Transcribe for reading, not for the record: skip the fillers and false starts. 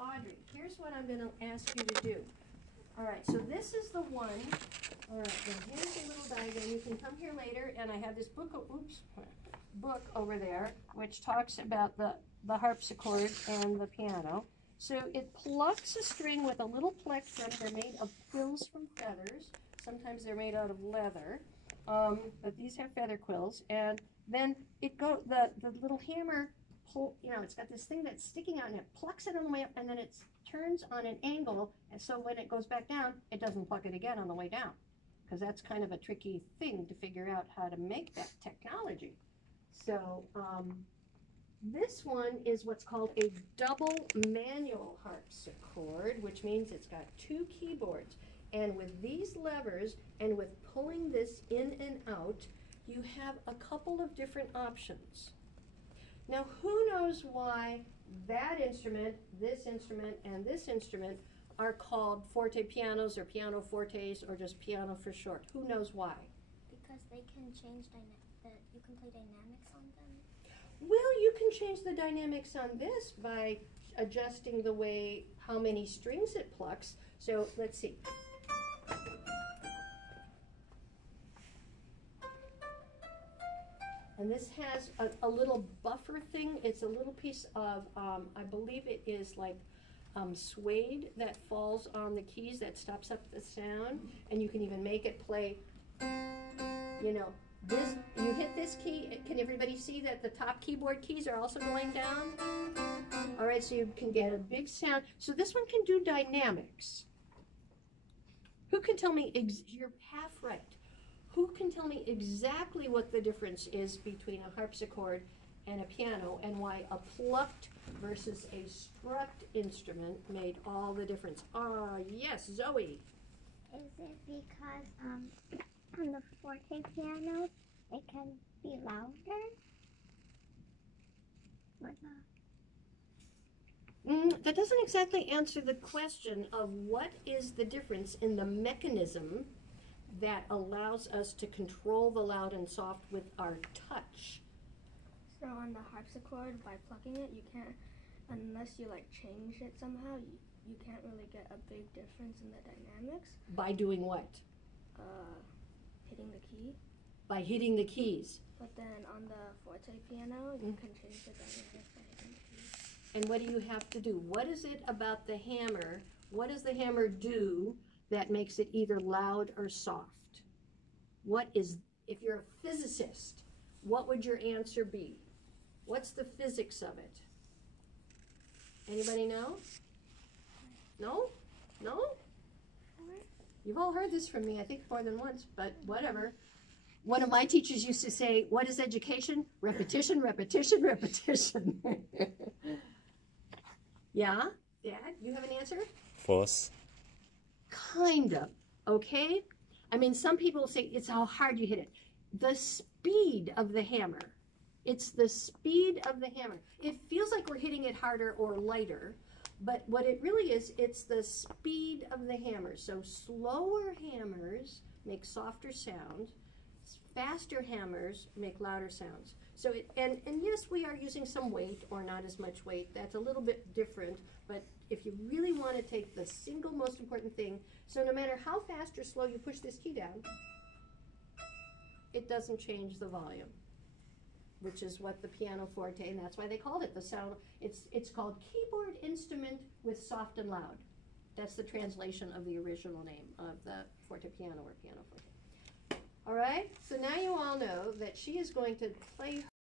Audrey, here's what I'm going to ask you to do. All right, so this is the one. All right, then here's a little diagram. You can come here later, and I have this book, book over there, which talks about the harpsichord and the piano. So it plucks a string with a little plectrum. They're made of quills from feathers. Sometimes they're made out of leather, but these have feather quills. And then the little hammer, it's got this thing that's sticking out, and it plucks it on the way up, and then it turns on an angle, and so when it goes back down, it doesn't pluck it again on the way down, because that's kind of a tricky thing to figure out how to make that technology. So this one is what's called a double manual harpsichord, which means it's got two keyboards. And with these levers and with pulling this in and out, you have a couple of different options. Now, who knows why that instrument, this instrument, and this instrument are called forte pianos or piano fortes or just piano for short? Who knows why? Because they can change you can play dynamics on them. Well, you can change the dynamics on this by adjusting the way, how many strings it plucks. So let's see. And this has a little buffer thing. It's a little piece of, I believe it is like suede that falls on the keys that stops up the sound. And you can even make it play, this, you hit this key. Can everybody see that the top keyboard keys are also going down? All right, so you can get a big sound. So this one can do dynamics. Who can tell me, you're half right. Who can tell me exactly what the difference is between a harpsichord and a piano, and why a plucked versus a struck instrument made all the difference? Yes, Zoe. Is it because on the forte piano it can be louder? Or not? That doesn't exactly answer the question of what is the difference in the mechanism that allows us to control the loud and soft with our touch. So on the harpsichord, by plucking it, you can't, unless you change it somehow, you can't really get a big difference in the dynamics. By doing what? Hitting the key. By hitting the keys. But then on the forte piano, you can change the dynamics by hitting the keys. And what do you have to do? What is it about the hammer? What does the hammer do that makes it either loud or soft? What is, if you're a physicist, what would your answer be? What's the physics of it? Anybody know? No? No? You've all heard this from me, I think more than once, but whatever. One of my teachers used to say, what is education? Repetition, repetition, repetition. Yeah? Dad, you have an answer? Force. Kind of, okay? I mean, some people say it's how hard you hit it. The speed of the hammer. It's the speed of the hammer. It feels like we're hitting it harder or lighter, but what it really is, it's the speed of the hammer. So slower hammers make softer sound. Faster hammers make louder sounds. So and yes, we are using some weight or not as much weight. That's a little bit different, but if you really want to take the single most important thing, so no matter how fast or slow you push this key down, it doesn't change the volume, which is what the piano forte, and that's why they called it the sound. It's called keyboard instrument with soft and loud. That's the translation of the original name of the forte piano or piano forte. All right, so now you all know that she is going to play